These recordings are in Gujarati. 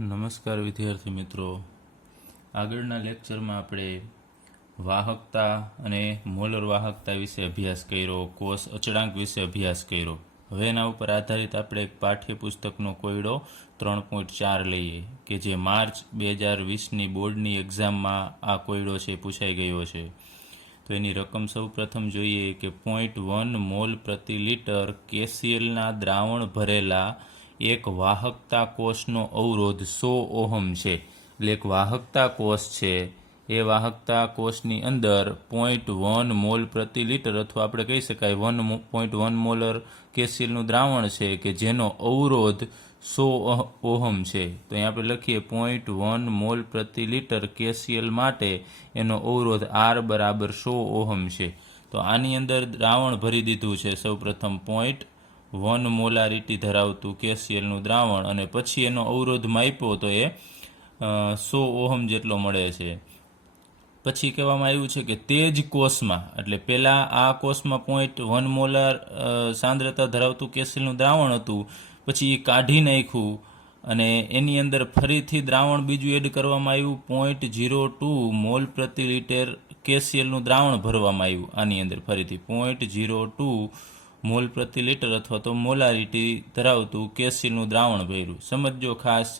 નમસ્કાર વિદ્યાર્થી મિત્રો, આગળના લેક્ચરમાં આપણે વાહકતા અને મોલર વાહકતા વિશે અભ્યાસ કર્યો, કોષ અચળાંક વિશે અભ્યાસ કર્યો. હવે એના ઉપર આધારિત આપણે એક પાઠ્યપુસ્તકનો કોયડો 3.4 લઈએ કે જે માર્ચ 2020ની બોર્ડની એક્ઝામમાં આ કોયડો છે પૂછાઈ ગયો છે. તો એની રકમ સૌ પ્રથમ જોઈએ કે 0.1 મોલ પ્રતિ લીટર KClના દ્રાવણ ભરેલા એક વાહકતા કોષનો અવરોધ 100 ઓહમ છે. એટલે એક વાહકતા કોષ છે, એ વાહકતા કોષની અંદર 0.1 મોલ પ્રતિ લીટર અથવા આપણે કહી શકાય 1.1 મોલર KClનું દ્રાવણ છે કે જેનો અવરોધ 100 ઓહમ છે. તો અહીં આપણે લખીએ 0.1 મોલ પ્રતિ લીટર KCl માટે એનો અવરોધ R બરાબર 100 ઓહમ છે. તો આની અંદર દ્રાવણ ભરી દીધું છે સૌ પ્રથમ 0.1 મોલારિટી ધરાવતું KClનું દ્રાવણ, અને પછી એનો અવરોધ માપ્યો તો એ 100 ઓહમ જેટલો મળે છે. પછી કહેવામાં આવ્યું છે કે તે જ કોષમાં, એટલે પહેલાં આ કોષમાં 0.1 મોલાર સાંદ્રતા ધરાવતું KClનું દ્રાવણ હતું, પછી એ કાઢી નાખ્યું અને એની અંદર ફરીથી દ્રાવણ બીજું એડ કરવામાં આવ્યું. 0.02 મોલ પ્રતિ લીટર KClનું દ્રાવણ ભરવામાં આવ્યું. આની અંદર ફરીથી 0.02 મોલ પ્રતિ લીટર અથવા તો મોલારિટી ધરાવતું KClનું દ્રાવણ ભર્યું. સમજો ખાસ,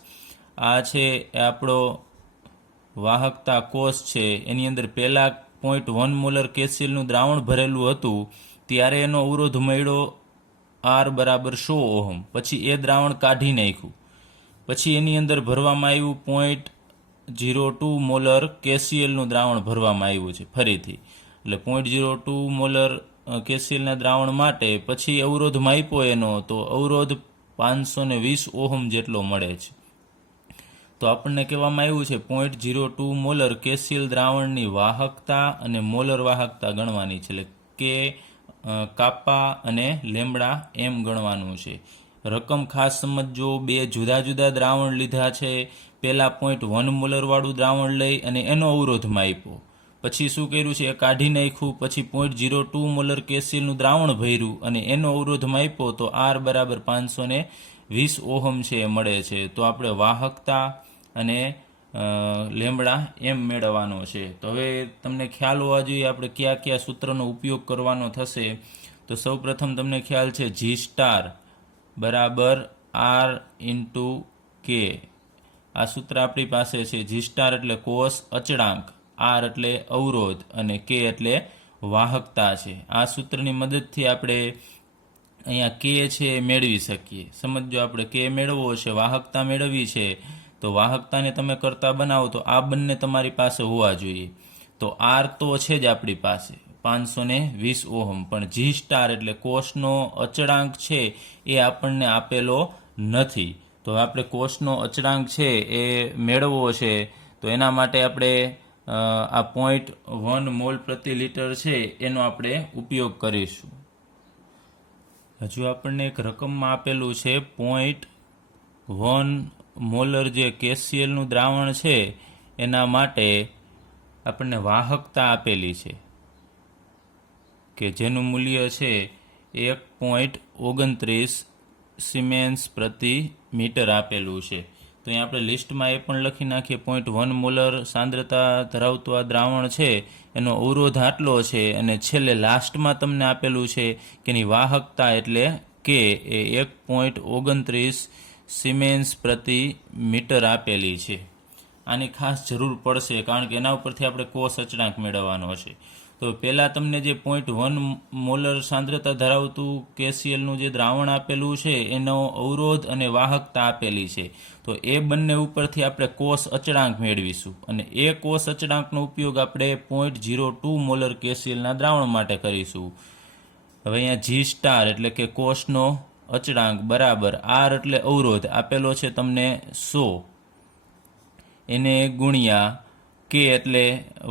આ છે આપણો વાહકતા કોષ છે, એની અંદર પહેલાં 0.1 મોલર KClનું દ્રાવણ ભરેલું હતું ત્યારે એનો અવરોધ મળ્યો R બરાબર 100 ઓહમ. પછી એ દ્રાવણ કાઢી નાખ્યું, પછી એની અંદર ભરવામાં આવ્યું 0.02 મોલર KClનું દ્રાવણ ભરવામાં આવ્યું છે ફરીથી. એટલે 0.02 મોલર KClના દ્રાવણ માટે પછી અવરોધ માપ્યો એનો, તો અવરોધ 520 ઓહમ જેટલો મળે છે. તો આપણને કહેવામાં આવ્યું છે 0.02 મોલર KCl દ્રાવણની વાહકતા અને મોલર વાહકતા ગણવાની છે. એટલે કે કાપા અને લેમડા એમ ગણવાનું છે. રકમ ખાસ સમજો, બે જુદા જુદા દ્રાવણ લીધા છે. પહેલાં 0.1 મોલરવાળું દ્રાવણ લઈ અને એનો અવરોધ માપ્યો, પછી શું કર્યું છે એ કાઢી નાખ્યું, પછી 0.02 મોલર KClનું દ્રાવણ ભર્યું અને એનો અવરોધ માપ્યો તો R બરાબર 520 ઓહમ છે એ મળે છે. તો આપણે વાહકતા અને લેમડા એમ મેળવવાનો છે. તો હવે તમને ખ્યાલ હોવા જોઈએ આપણે કયા કયા સૂત્રનો ઉપયોગ કરવાનો થશે. તો સૌ પ્રથમ તમને ખ્યાલ છે G* બરાબર R ઇન્ટુ K. આ સૂત્ર આપણી પાસે છે. G* એટલે કોષ અચળાંક, R એટલે અવરોધ અને K એટલે વાહકતા છે. આ સૂત્રની મદદથી આપણે અહીંયા K છે એ મેળવી શકીએ. સમજો આપણે K મેળવવો છે, વાહકતા મેળવવી છે, તો વાહકતાને તમે કરતા બનાવો તો આ બંને તમારી પાસે હોવા જોઈએ. તો R તો છે જ આપણી પાસે 520 ઓહમ, પણ G* એટલે કોષનો અચળાંક છે એ આપણને આપેલો નથી. તો આપણે કોષનો અચળાંક છે એ મેળવવો છે, તો એના માટે આપણે આ 0.1 મોલ પ્રતિ લીટર છે એનો આપણે ઉપયોગ કરીશું. હજુ આપણને એક રકમમાં આપેલું છે 0.1 મોલર જે KClનું દ્રાવણ છે એના માટે આપણને વાહકતા આપેલી છે કે જેનું મૂલ્ય છે 1.29 સિમેન્સ પ્રતિ મીટર આપેલું છે. તો અહીં આપણે લિસ્ટમાં એ પણ લખી નાખીએ 0.1 મોલર સાંદ્રતા ધરાવતું આ દ્રાવણ છે એનો અવરોધ આટલો છે, અને છેલ્લે લાસ્ટમાં તમને આપેલું છે કે એની વાહકતા એટલે કે એ 1.29 સિમેન્સ પ્રતિ મીટર આપેલી છે. આની ખાસ જરૂર પડશે કારણ કે એના ઉપરથી આપણે કોષ અચળાંક મેળવવાનો હશે. તો પહેલાં તમને જે 0.1 મોલર સાંદ્રતા ધરાવતું KClનું જે દ્રાવણ આપેલું છે એનો અવરોધ અને વાહકતા આપેલી છે. તો એ બંને ઉપરથી આપણે કોષ અચળાંક મેળવીશું, અને એ કોષ અચળાંકનો ઉપયોગ આપણે 0.02 મોલર KClના દ્રાવણ માટે કરીશું. હવે અહીંયા G* એટલે કે કોષનો અચળાંક બરાબર R એટલે અવરોધ આપેલો છે તમને 100, એને ગુણ્યા K એટલે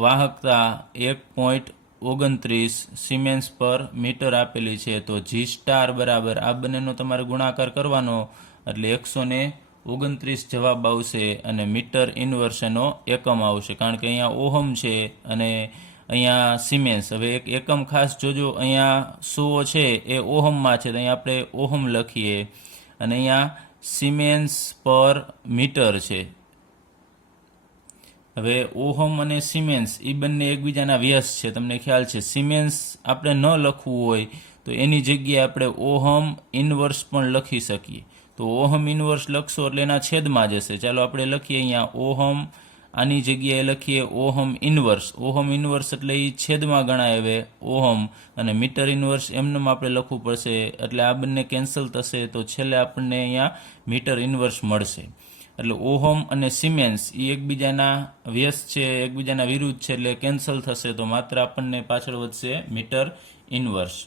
વાહકતા 1.29 સિમેન્સ પર મીટર આપેલી છે. તો G* બરાબર આ બંનેનો તમારે ગુણાકાર કરવાનો એટલે 129 જવાબ આવશે, અને મીટર ઇન્વર્સ એનો એકમ આવશે કારણ કે અહીંયા ઓહમ છે અને અહીંયા સિમેન્સ. હવે એક એકમ ખાસ જોજો, અહીંયા 100 છે એ ઓહમમાં છે, તો અહીંયા આપણે ઓહમ લખીએ, અને અહીંયા સિમેન્સ પર મીટર છે. હવે ઓહમ અને સિમેન્સ એ બંને એકબીજાના વ્યસ્ત છે, તમને ખ્યાલ છે. સિમેન્સ આપણે ન લખવું હોય તો એની જગ્યાએ આપણે ઓહમ ઇનવર્સ પણ લખી શકીએ. તો ઓહમ ઇનવર્સ લખશો એટલે એના છેદમાં જશે. ચાલો આપણે લખીએ અહીંયા ઓહમ, આની જગ્યાએ લખીએ ઓહમ ઇનવર્સ. ઓહમ ઇનવર્સ એટલે એ છેદમાં ગણાય. હવે ઓહમ અને મીટર ઇનવર્સ એમનેમ આપણે લખવું પડશે, એટલે આ બંને કેન્સલ થશે, તો છેલ્લે આપણને અહીંયા મીટર ઇનવર્સ મળશે. એટલે ઓહમ અને સિમેન્સ એ એકબીજાના વ્યસ્ત છે, એકબીજાના વિરુદ્ધ છે, એટલે કેન્સલ થશે, તો માત્ર આપણને પાછળ વધશે મીટર ઇનવર્સ.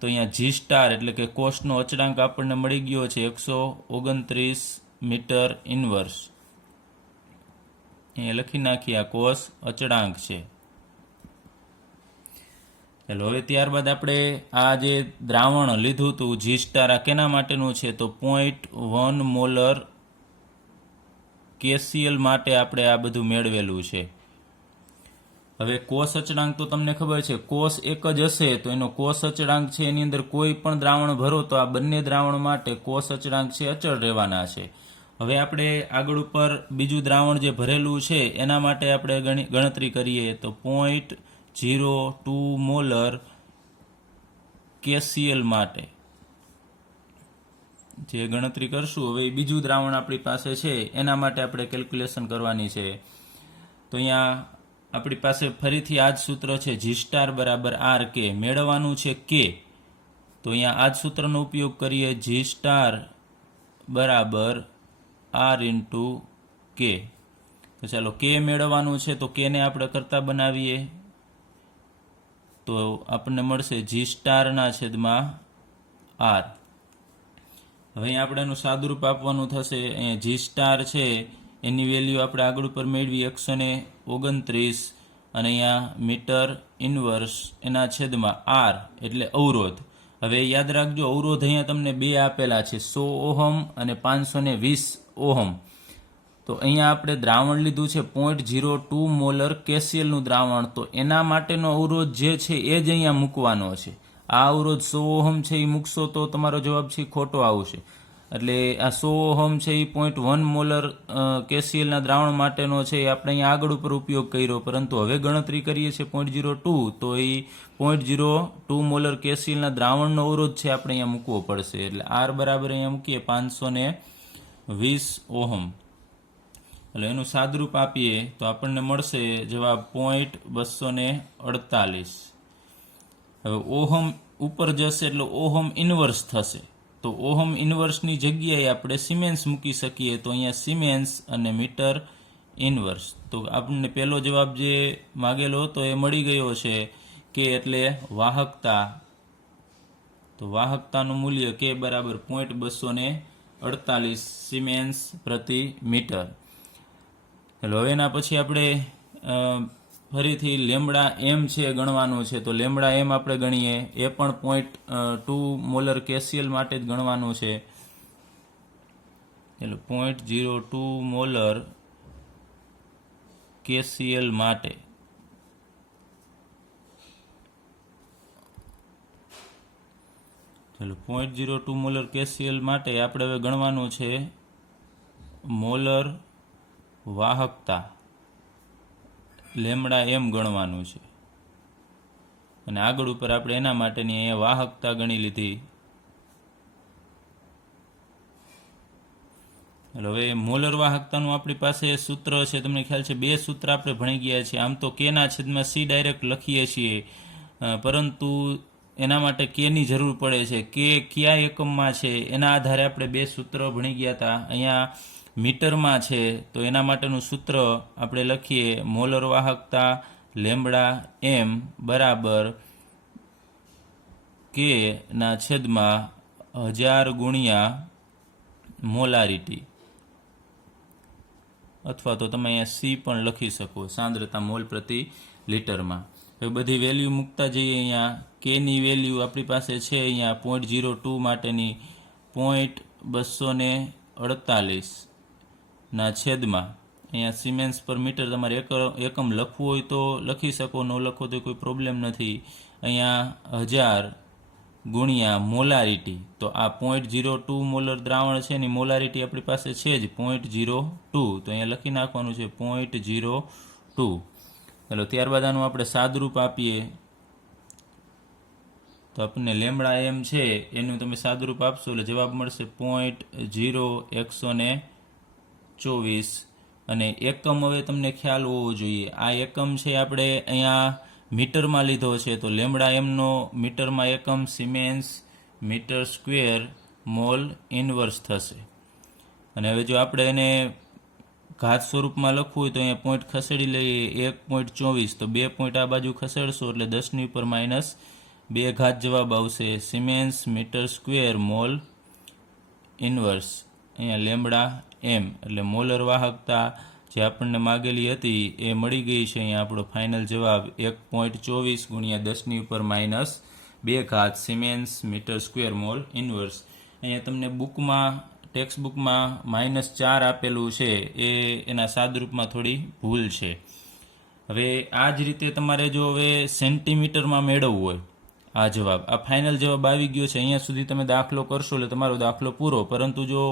તો અહીંયા જી સ્ટાર એટલે કે કોસનો અચળાંક આપણને મળી ગયો છે 129 મીટર ઇનવર્સ. અહીંયા લખી નાખીએ આ કોસ અચળાંક છે. ચાલો હવે ત્યારબાદ આપણે આ જે દ્રાવણ લીધું હતું જી સ્ટાર, આ કેના માટેનું છે? તો 0.1 મોલર KCl માટે આપણે આ બધું મેળવેલું છે. હવે કોષ અચળાંક તો તમને ખબર છે, કોષ એક જ હશે તો એનો કોષ અચળાંક છે એની અંદર કોઈ પણ દ્રાવણ ભરો તો આ બંને દ્રાવણ માટે કોષ અચળાંક છે અચળ રહેવાના છે. હવે આપણે આગળ ઉપર બીજું દ્રાવણ જે ભરેલું છે એના માટે આપણે ગણતરી કરીએ તો 0.02 મોલર KCl માટે જે ગણતરી કરશું. હવે બીજું દ્રાવણ આપણી પાસે છે એના માટે આપણે કેલ્ક્યુલેશન કરવાની છે. તો અહીંયા આપણી પાસે ફરીથી આ જ સૂત્ર છે, જી સ્ટાર બરાબર આર કે. મેળવવાનું છે કે, તો અહીંયા આ જ સૂત્રનો ઉપયોગ કરીએ, જી સ્ટાર બરાબર આર ઇન્ટુ કે. તો ચાલો કે મેળવવાનું છે તો કે ને આપણે કરતા બનાવીએ તો આપણને મળશે જી સ્ટારના છેદમાં આર. હવે અહીંયા આપણે એનું સાદુરૂપ આપવાનું થશે. અહીંયા જી સ્ટાર છે એની વેલ્યુ આપણે આગળ ઉપર મેળવી 129 અને અહીંયા મીટર ઇનવર્સ એના છેદમાં આર એટલે અવરોધ. હવે યાદ રાખજો અવરોધ અહીંયા તમને બે આપેલા છે, 100 ઓહમ અને 520 ઓહમ. તો અહીંયા આપણે દ્રાવણ લીધું છે 0.02 મોલર KClનું દ્રાવણ, તો એના માટેનો અવરોધ જે છે એ જ અહીંયા મૂકવાનો છે. આ અવરોધ 100 ઓહમ છે એ મૂકશો તો તમારો જવાબ છે ખોટો આવશે. એટલે આ 100 ઓહમ છે એ 0.1 મોલર KClના દ્રાવણ માટેનો છે એ આપણે અહીંયા આગળ ઉપર ઉપયોગ કર્યો, પરંતુ હવે ગણતરી કરીએ છીએ 0.02 તો એ 0.02 મોલર KClના દ્રાવણનો અવરોધ છે આપણે અહીંયા મૂકવો પડશે. એટલે આર બરાબર અહીંયા મૂકીએ 520 ઓહમ. એટલે એનું સાદરૂપ આપીએ તો આપણને મળશે જવાબ 0.248. હવે ઓહમ ઉપર જશે એટલે ઓહમ ઇનવર્સ થશે, તો ઓહમ ઇનવર્સની જગ્યાએ આપણે સિમેન્સ મૂકી શકીએ. તો અહીંયા સિમેન્સ અને મીટર ઇનવર્સ. તો આપણને પહેલો જવાબ જે માગેલો હતો એ મળી ગયો છે કે એટલે વાહકતા. તો વાહકતાનું મૂલ્ય કે બરાબર 0.248 સિમેન્સ પ્રતિ મીટર. ચાલો હવે એના પછી આપણે ફરીથી લેમડા એમ છે ગણવાનું છે. તો લેમડા એમ આપણે ગણીએ, એ પણ 0.2 મોલર KCl માટે જ ગણવાનું છે. એટલે 0.02 મોલર KCl માટે ચલો 0.02 મોલર KCl માટે આપણે હવે ગણવાનું છે મોલર વાહકતા. લેમડા એમ ગણવાનું છે અને આગળ ઉપર આપણે એના માટેની અહીંયા વાહકતા ગણી લીધી. હવે મોલર વાહકતાનું આપણી પાસે સૂત્ર છે, તમને ખ્યાલ છે બે સૂત્ર આપણે ભણી ગયા છીએ. આમ તો કેના છેદમાં સી ડાયરેક્ટ લખીએ છીએ, પરંતુ એના માટે કેની જરૂર પડે છે. કે કયા એકમમાં છે એના આધારે આપણે બે સૂત્ર ભણી ગયા હતા. અહીંયા મીટરમાં છે તો એના માટેનું સૂત્ર આપણે લખીએ, મોલર વાહકતા લેમડા એમ બરાબર કે ના છેદમાં 1000 ગુણ્યા મોલારિટી, અથવા તો તમે અહીંયા સી પણ લખી શકો, સાંદ્રતા મોલ પ્રતિ લીટરમાં. એ બધી વેલ્યુ મૂકતા જઈએ. અહીંયા કેની વેલ્યુ આપણી પાસે છે અહીંયા 0.02 માટેની 0.248 ના છેદમાં અહીંયા સિમેન્સ પર મીટર. તમારે એકમ લખવું હોય તો લખી શકો, ન લખો તો કોઈ પ્રોબ્લેમ નથી. અહીંયા 1000 ગુણ્યા મોલારિટી. તો આ 0.02 મોલર દ્રાવણ છે એની મોલારિટી આપણી પાસે છે જ 0.02, તો અહીંયા લખી નાખવાનું છે 0.02. ચાલો ત્યારબાદ આનું આપણે સાદુરૂપ આપીએ તો આપણને લેમડા એમ છે એનું તમે સાદુરૂપ આપશો એટલે જવાબ મળશે 0.0124. અને એકમ હવે તમને ખ્યાલ હોવો જોઈએ. આ એકમ છે આપણે અહીંયા મીટરમાં લીધો છે, તો લેમડા એમનો મીટરમાં એકમ siemens metre square mole inverse થશે. અને હવે જો આપણે એને ઘાત સ્વરૂપમાં લખવું હોય તો અહીંયા પોઈન્ટ ખસેડી લઈએ 1.24, તો 2 પોઈન્ટ આ બાજુ ખસેડશો એટલે 10⁻². જવાબ આવશે siemens metre square mole inverse. અહીંયા લેમડા એમ એટલે મોલર વાહકતા જે આપણને માગેલી હતી એ મળી ગઈ છે. અહીંયા આપણો ફાઇનલ જવાબ 1.24 ગુણ્યા 10⁻², siemens metre square mole inverse. અહીંયા તમને બુકમાં ટેક્સ્ટ બુકમાં -4 આપેલું છે એ એના સાદરૂપમાં થોડી ભૂલ છે. હવે આ જ રીતે તમારે જો હવે સેન્ટીમીટરમાં મેળવવું હોય આ જવાબ, આ ફાઇનલ જવાબ આવી ગયો છે. અહીંયા સુધી તમે દાખલો કરશો એટલે તમારો દાખલો પૂરો. પરંતુ જો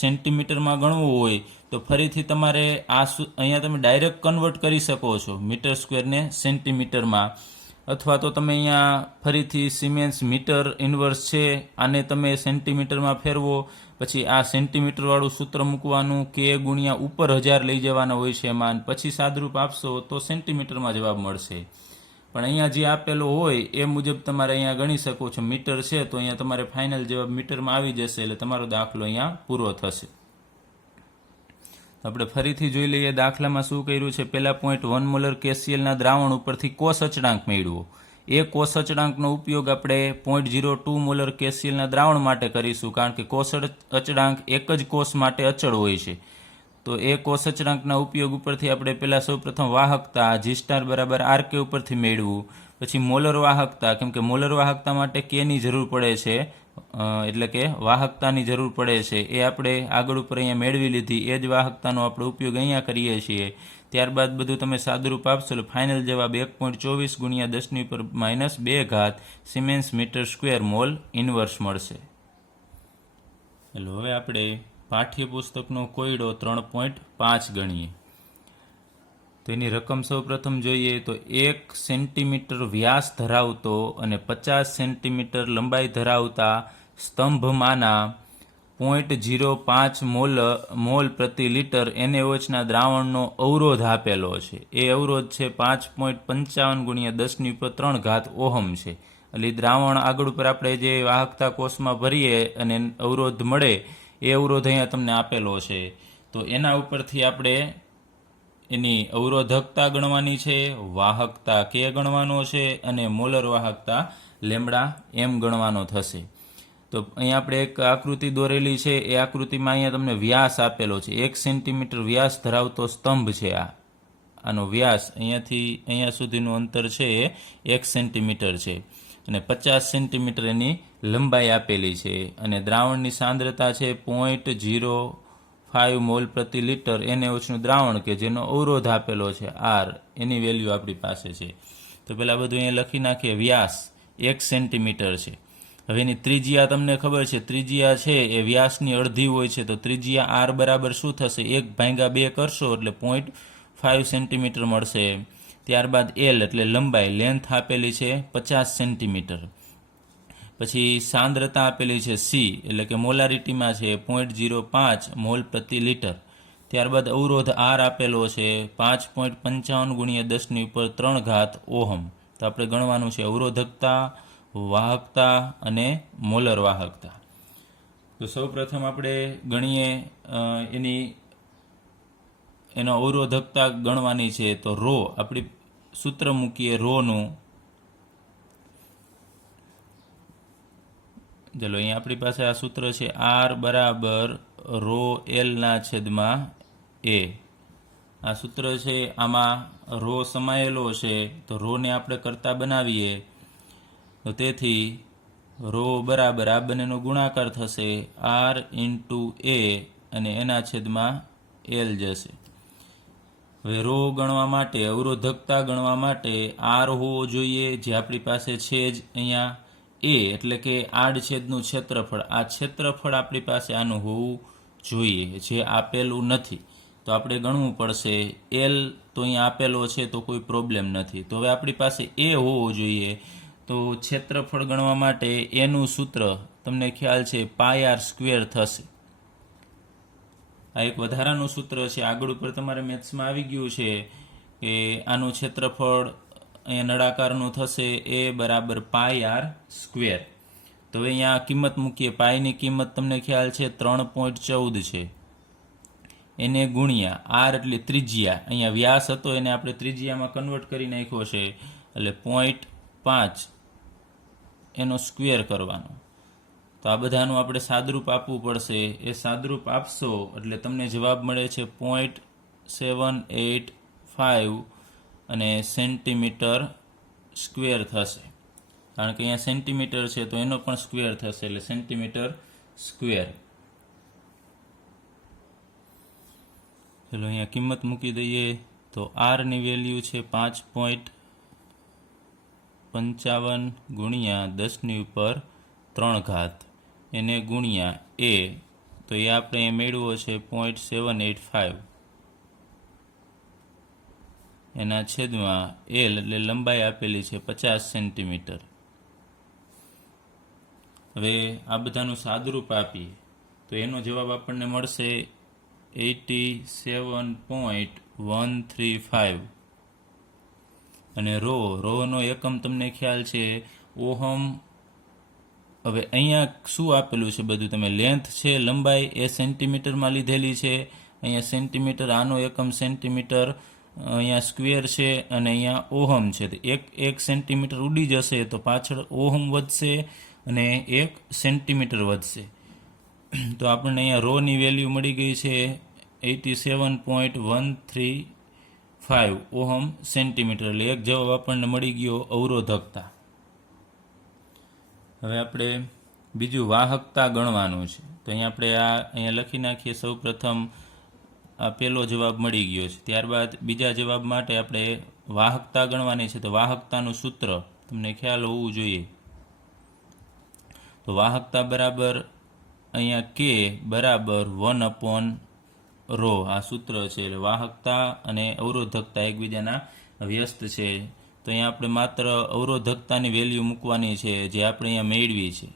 સેન્ટીમીટરમાં ગણવું હોય તો ફરીથી તમારે અહીંયા તમે ડાયરેક્ટ કન્વર્ટ કરી શકો છો મીટર સ્ક્વેરને સેન્ટીમીટરમાં, અથવા તો તમે અહીંયા ફરીથી સિમેન્સ મીટર ઇનવર્સ છે આને તમે સેન્ટીમીટરમાં ફેરવો, પછી આ સેન્ટીમીટરવાળું સૂત્ર મૂકવાનું, કે ગુણ્યા ઉપર 1000 લઈ જવાના હોય છે એમાં, પછી સાદરૂપ આપશો તો સેન્ટીમીટરમાં જવાબ મળશે. પણ અહીંયા જે આપેલો હોય એ મુજબ તમારે અહીંયા ગણી શકો છો. મીટર છે તો અહીંયા તમારે ફાઇનલ જવાબ મીટરમાં આવી જશે એટલે તમારો દાખલો અહીંયા પૂરો થશે. આપણે ફરીથી જોઈ લઈએ દાખલામાં શું કર્યું છે. પહેલા 0.1 મોલર KClના દ્રાવણ ઉપરથી કોષ અચળાંક મેળવો. એ કોષ અચળાંકનો ઉપયોગ આપણે 0.02 મોલર KClના દ્રાવણ માટે કરીશું, કારણ કે કોષ અચળાંક એક જ કોષ માટે અચળ હોય છે. તો એ કોષ અચળાંકના ઉપયોગ ઉપરથી આપણે પહેલાં સૌપ્રથમ વાહકતા G બરાબર RK ઉપરથી મેળવું. પછી મોલર વાહકતા, કેમ કે મોલર વાહકતા માટે Kની જરૂર પડે છે, એટલે કે વાહકતાની જરૂર પડે છે, એ આપણે આગળ ઉપર અહીંયા મેળવી લીધી. એ જ વાહકતાનો આપણે ઉપયોગ અહીંયા કરીએ છીએ. ત્યારબાદ બધું તમે સાદુરૂપ આપશો એટલે ફાઇનલ જવાબ 1.24 ગુણ્યા 10⁻², siemens metre square mole inverse મળશે. એટલે હવે આપણે પાઠ્યપુસ્તકનો કોયડો 3.5 ગણીએ. તો એની રકમ સૌપ્રથમ જોઈએ તો 1 સેન્ટીમીટર વ્યાસ ધરાવતો અને 50 સેન્ટીમીટર લંબાઈ ધરાવતા સ્તંભમાંના 0.05 મોલ પ્રતિ લિટર NaOHના દ્રાવણનો અવરોધ આપેલો છે. એ અવરોધ છે 5.55 ગુણ્યા 10⁻³ ઓહમ છે. એટલે દ્રાવણ આગળ ઉપર આપણે જે વાહકતા કોષમાં ભરીએ અને અવરોધ મળે એ અવરોધ અહીંયા તમને આપેલો છે. તો એના ઉપરથી આપણે એની અવરોધકતા ગણવાની છે, વાહકતા K ગણવાનો છે અને મોલર વાહકતા લેમડા એમ ગણવાનો થશે. તો અહીંયા આપણે એક આકૃતિ દોરેલી છે. એ આકૃતિમાં અહીંયા તમને વ્યાસ આપેલો છે. 1 સેન્ટીમીટર વ્યાસ ધરાવતો સ્તંભ છે. આનો વ્યાસ અહીંયાથી અહીંયા સુધીનું અંતર છે એ 1 સેન્ટીમીટર છે અને 50 સેન્ટીમીટર એની લંબાઈ આપેલી છે. અને દ્રાવણની સાંદ્રતા છે 0.05 મોલ પ્રતિ લિટર NaOHનું દ્રાવણ કે જેનો અવરોધ આપેલો છે R, એની વેલ્યુ આપણી પાસે છે. તો પહેલાં બધું અહીંયા લખી નાખીએ. વ્યાસ 1 સેન્ટીમીટર છે. હવે એની ત્રિજ્યા તમને ખબર છે, ત્રિજ્યા છે એ વ્યાસની અડધી હોય છે. તો ત્રિજ્યા R બરાબર શું થશે? 1/2 કરશો એટલે 0.5 સેન્ટીમીટર મળશે. ત્યારબાદ L એટલે લંબાઈ, લેન્થ આપેલી છે 50 સેન્ટીમીટર. પછી સાંદ્રતા આપેલી છે C એટલે કે મોલારિટીમાં છે 0.05 મોલ પ્રતિ લિટર. ત્યારબાદ અવરોધ R આપેલો છે 5.55 ગુણ્યા 10⁻³ ઓહમ. તો આપણે ગણવાનું છે અવરોધકતા, વાહકતા અને મોલર વાહકતા. તો સૌ પ્રથમ આપણે ગણીએ એનો અવરોધકતા ગણવાની છે. તો રો આપણી સૂત્ર મૂકીએ રોનું. ચલો અહીંયા આપણી પાસે આ સૂત્ર છે R બરાબર ρL/A. આ સૂત્ર છે, આમાં રો સમાયેલો છે. તો રોને આપણે કરતા બનાવીએ તો તેથી રો બરાબર આ બંનેનો ગુણાકાર થશે R × A અને એના છેદમાં L જશે. હવે રો ગણવા માટે, અવરોધકતા ગણવા માટે R હોવો જોઈએ, જે આપણી પાસે છે જ અહીંયા. એ એટલે કે આડછેદનું ક્ષેત્રફળ, આ ક્ષેત્રફળ આપણી પાસે આનું હોવું જોઈએ, જે આપેલું નથી. તો આપણે ગણવું પડશે. એલ તો અહીંયા આપેલો છે તો કોઈ પ્રોબ્લેમ નથી. તો હવે આપણી પાસે એ હોવો જોઈએ. તો ક્ષેત્રફળ ગણવા માટે એનું સૂત્ર તમને ખ્યાલ છે πr² થશે. આ એક વધારાનું સૂત્ર છે. આગળ ઉપર તમારે મેથ્સમાં આવી ગયું છે કે આનું ક્ષેત્રફળ અહીંયા નળાકારનું થશે એ બરાબર πr². તો હવે અહીંયા કિંમત મૂકીએ. પાઈની કિંમત તમને ખ્યાલ છે 3.14 છે. એને ગુણ્યા આર એટલે ત્રિજ્યા, અહીંયા વ્યાસ હતો એને આપણે ત્રિજ્યામાં કન્વર્ટ કરી નાખ્યો છે એટલે 0.5 એનો સ્ક્વેર કરવાનો. તો આ બધાનું આપણે સાદરૂપ આપવું પડશે. એ સાદરૂપ આપશો એટલે તમને જવાબ મળે છે 0.785 અને સેન્ટીમીટર સ્ક્વેર થશે. કારણ કે અહીંયા સેન્ટીમીટર છે તો એનો પણ સ્ક્વેર થશે એટલે સેન્ટીમીટર સ્ક્વેર. ચલો અહીંયા કિંમત મૂકી દઈએ. તો આરની વેલ્યુ છે 5.55 ગુણ્યા 10⁻³ એને ગુણ્યા એ, તો એ આપણે મેળવ્યો છે 0.785 એના છેદમાં એલ એટલે લંબાઈ આપેલી છે 50 સેન્ટીમીટર. હવે આ બધાનું સાદરૂપ આપીએ તો એનો જવાબ આપણને મળશે 87.135. અને રોનો એકમ તમને ખ્યાલ છે ઓહમ. હવે અહીંયા શું આપેલું છે બધું, તમે લેન્થ છે લંબાઈ એ સેન્ટીમીટરમાં લીધેલી છે. અહીંયા સેન્ટીમીટર, આનો એકમ સેન્ટીમીટર, અહીંયા સ્ક્વેર છે અને અહીંયા ઓહમ છે. તો એક સેન્ટીમીટર ઉડી જશે તો પાછળ ઓહમ વધશે અને 1 સેન્ટીમીટર વધશે. તો આપણને અહીંયા રોની વેલ્યુ મળી ગઈ છે 87.135 ઓહમ સેન્ટીમીટર. એટલે એક જવાબ આપણને મળી ગયો અવરોધકતા. હવે આપણે બીજું વાહકતા ગણવાનું છે. તો અહીંયા લખી નાખીએ. સૌ પ્રથમ આ પહેલો જવાબ મળી ગયો છે. ત્યારબાદ બીજા જવાબ માટે આપણે વાહકતા ગણવાની છે. તો વાહકતાનું સૂત્ર તમને ખ્યાલ હોવું જોઈએ. તો વાહકતા બરાબર અહીંયા કે બરાબર 1/ρ આ સૂત્ર છે. એટલે વાહકતા અને અવરોધકતા એકબીજાના વ્યસ્ત છે. તો અહીંયા આપણે માત્ર અવરોધકતાની વેલ્યુ મૂકવાની છે જે આપણે અહીંયા મેળવી છે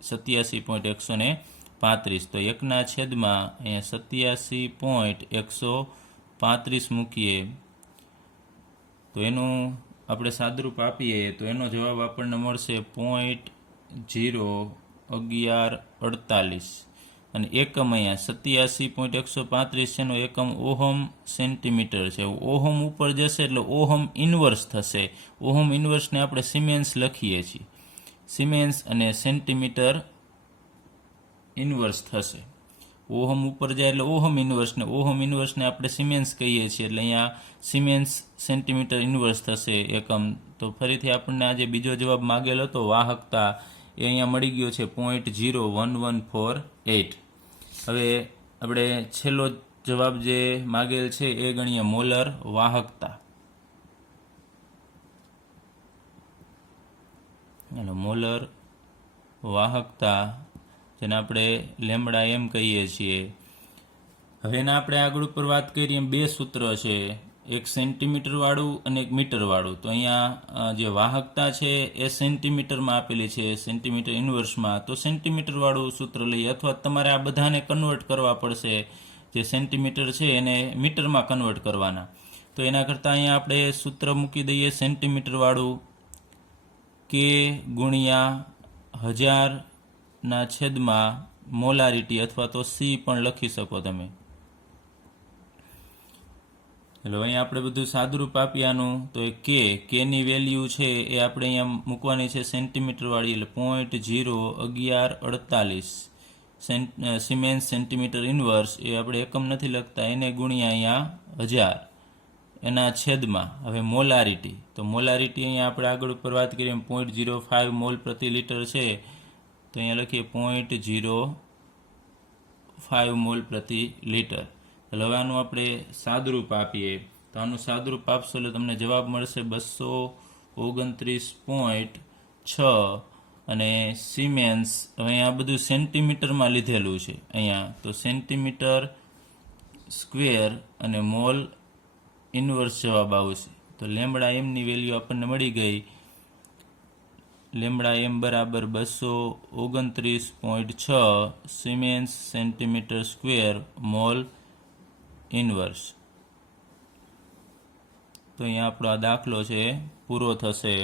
87.135. તો 1/છેદમાં અહીંયા 87.135 મૂકીએ તો એનું આપણે સાદરૂપ આપીએ તો એનો જવાબ આપણને મળશે 0.1148. અને એકમ અહીંયા 87.135 છે એનો એકમ ઓહમ સેન્ટીમીટર છે. ઓહમ ઉપર જશે એટલે ઓહમ ઇન્વર્સ થશે. ઓહમ ઇન્વર્સને આપણે સિમેન્સ લખીએ છીએ. સિમેન્સ અને સેન્ટીમીટર ઇન્વર્સ થશે. ઓહમ ઉપર જાય એટલે ઓહમ ઇન્વર્સને, ઓહમ ઇન્વર્સને આપણે સિમેન્સ કહીએ છીએ. એટલે અહીંયા સિમેન્સ સેન્ટીમીટર ઇન્વર્સ થશે એકમ. તો ફરીથી આપણને આજે બીજો જવાબ માગેલ હતો વાહકતા એ અહીંયા મળી ગયો છે 0.1148. હવે આપણે છેલ્લો જવાબ જે માગેલ છે એ ગણીએ મોલર વાહકતા. અને મોલર વાહકતા જેને આપણે લેમ્બડા એમ કહીએ છીએ. હવે એના આપણે આગળ ઉપર વાત કરીએ એમ બે સૂત્ર છે, એક સેન્ટીમીટર વાળું અને એક મીટર વાળું. તો અહીંયા જે વાહકતા છે એ સેન્ટીમીટરમાં આપેલી છે, સેન્ટીમીટર ઇન્વર્સમાં. તો સેન્ટીમીટર વાળું સૂત્ર લઈએ, અથવા તમારે આ બધાને કન્વર્ટ કરવા પડશે. જે સેન્ટીમીટર છે એને મીટરમાં કન્વર્ટ કરવાના. તો એના કરતાં અહીંયા આપણે સૂત્ર મૂકી દઈએ સેન્ટીમીટર વાળું, કે ગુણ્યા 1000/છેદમાં મોલારિટી, અથવા તો સી પણ લખી શકો તમે. એટલે અહીંયા આપણે બધું સાદુરૂપ આપ્યાનું. તો એ કેની વેલ્યુ છે એ આપણે અહીંયા મૂકવાની છે સેન્ટીમીટર વાળી, એટલે 0.1148 સિમેન્સ સેન્ટીમીટર ઇન્વર્સ. એ આપણે એકમ નથી લખતા, એને ગુણ્યા અહીંયા 1000 એના છેદમાં હવે મોલારિટી. તો મોલારિટી અહીંયા આપણે આગળ ઉપર વાત કરીએ 0.05 મોલ પ્રતિ લિટર છે. તો અહીંયા લખીએ 0.05 મોલ પ્રતિ લિટર. એટલે હવે આનું આપણે સાદુરૂપ આપીએ. તો આનું સાદુરૂપ આપશો એટલે તમને જવાબ મળશે 229.6 અને સિમેન્સ, હવે અહીંયા બધું સેન્ટીમીટરમાં લીધેલું છે અહીંયા, તો સેન્ટીમીટર સ્ક્વેર અને મોલ ઇન્વર્સ જવાબ આવશે. તો લેમ્બડા એમની વેલ્યુ આપણને મળી ગઈ. લેમ્બડા એમ બરાબર 229.6 siemens centimetre square mole inverse. તો અહીંયા આપણો આ દાખલો છે પૂરો થશે.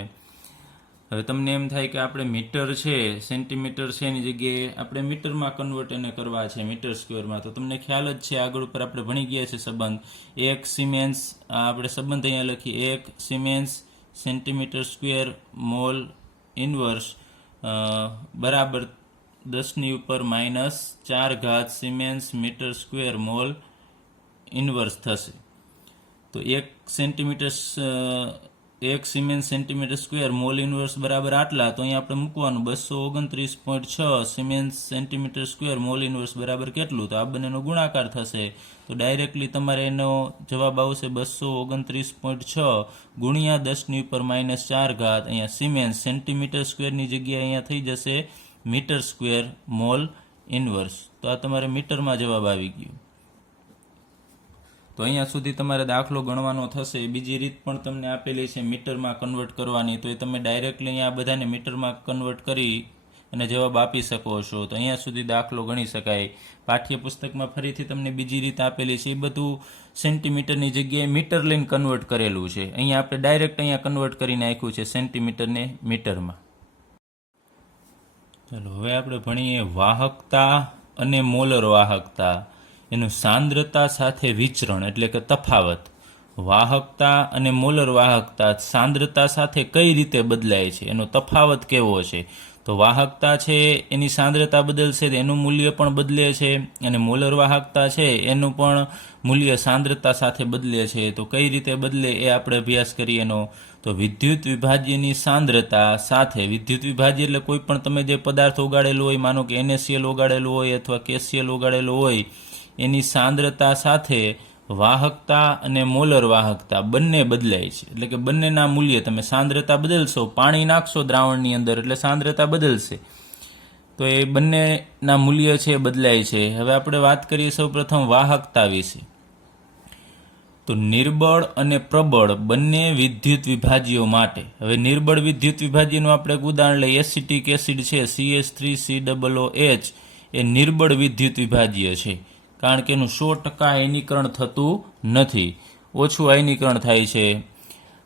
હવે તમને એમ થાય કે આપણે મીટર છે, સેન્ટીમીટર છે એની જગ્યાએ આપણે મીટરમાં કન્વર્ટ એને કરવા છે, મીટર સ્ક્વેરમાં. તો તમને ખ્યાલ જ છે, આગળ ઉપર આપણે ભણી ગયા છે સંબંધ. એક સિમેન્સ, આપણે સંબંધ અહીંયા લખીએ, એક siemens centimetre square mole inverse બરાબર 10⁻⁴ siemens metre square mole inverse થશે. તો એક siemens centimetre square mole inverse બરાબર આટલા. તો અહીંયા આપણે મૂકવાનું 229.6 siemens centimetre square mole inverse બરાબર કેટલું? તો આ બંનેનો ગુણાકાર થશે. તો ડાયરેક્ટલી તમારે એનો જવાબ આવશે 229.6 ગુણ્યા 10⁻⁴. અહીંયા સિમેન્સ સેન્ટીમીટર સ્ક્વેરની જગ્યાએ અહીંયા થઈ જશે મીટર સ્ક્વેર મોલ ઇન્વર્સ. તો આ તમારે મીટરમાં જવાબ આવી ગયો. તો અહીંયા સુધી તમારે દાખલો ગણવાનો થશે. બીજી રીત પણ તમને આપેલી છે મીટરમાં કન્વર્ટ કરવાની, તો એ તમે ડાયરેક્ટલી અહીંયા બધાને મીટરમાં કન્વર્ટ કરી અને જવાબ આપી શકો છો. તો અહીંયા સુધી દાખલો ગણી શકાય. પાઠ્યપુસ્તકમાં ફરીથી તમને બીજી રીત આપેલી છે, એ બધું સેન્ટીમીટરની જગ્યાએ મીટર લઈને કન્વર્ટ કરેલું છે. અહીંયા આપણે ડાયરેક્ટ અહીંયા કન્વર્ટ કરી નાખ્યું છે સેન્ટીમીટરને મીટરમાં. ચાલો હવે આપણે ભણીએ વાહકતા અને મોલર વાહકતા, એનું સાંદ્રતા સાથે વિચરણ એટલે કે તફાવત. વાહકતા અને મોલર વાહકતા સાંદ્રતા સાથે કઈ રીતે બદલાય છે, એનો તફાવત કેવો છે? તો વાહકતા છે એની સાંદ્રતા બદલશે તો એનું મૂલ્ય પણ બદલે છે, અને મોલર વાહકતા છે એનું પણ મૂલ્ય સાંદ્રતા સાથે બદલે છે. તો કઈ રીતે બદલે એ આપણે અભ્યાસ કરીએ એનો. તો વિદ્યુત વિભાજ્યની સાંદ્રતા સાથે, વિદ્યુત વિભાજ્ય એટલે કોઈ પણ તમે જે પદાર્થ ઓગાળેલો હોય, માનો કે NaCl ઓગાળેલું હોય અથવા KCl ઓગાળેલું હોય, એની સાંદ્રતા સાથે વાહકતા અને મોલર વાહકતા બંને બદલાય છે. એટલે કે બંનેના મૂલ્ય, તમે સાંદ્રતા બદલશો, પાણી નાખશો દ્રાવણની અંદર એટલે સાંદ્રતા બદલશે, તો એ બંનેના મૂલ્ય છે બદલાય છે. હવે આપણે વાત કરીએ સૌપ્રથમ વાહકતા વિશે. તો નિર્બળ અને પ્રબળ બંને વિદ્યુત વિભાજ્યો માટે, હવે નિર્બળ વિદ્યુત વિભાજ્યનું આપણે એક ઉદાહરણ લઈએ. એસિટિક એસિડ છે CH3COOH, એ નિર્બળ વિદ્યુત વિભાજ્ય છે, કારણ કે એનું 100% આયનીકરણ થતું નથી, ઓછું આયનીકરણ થાય છે.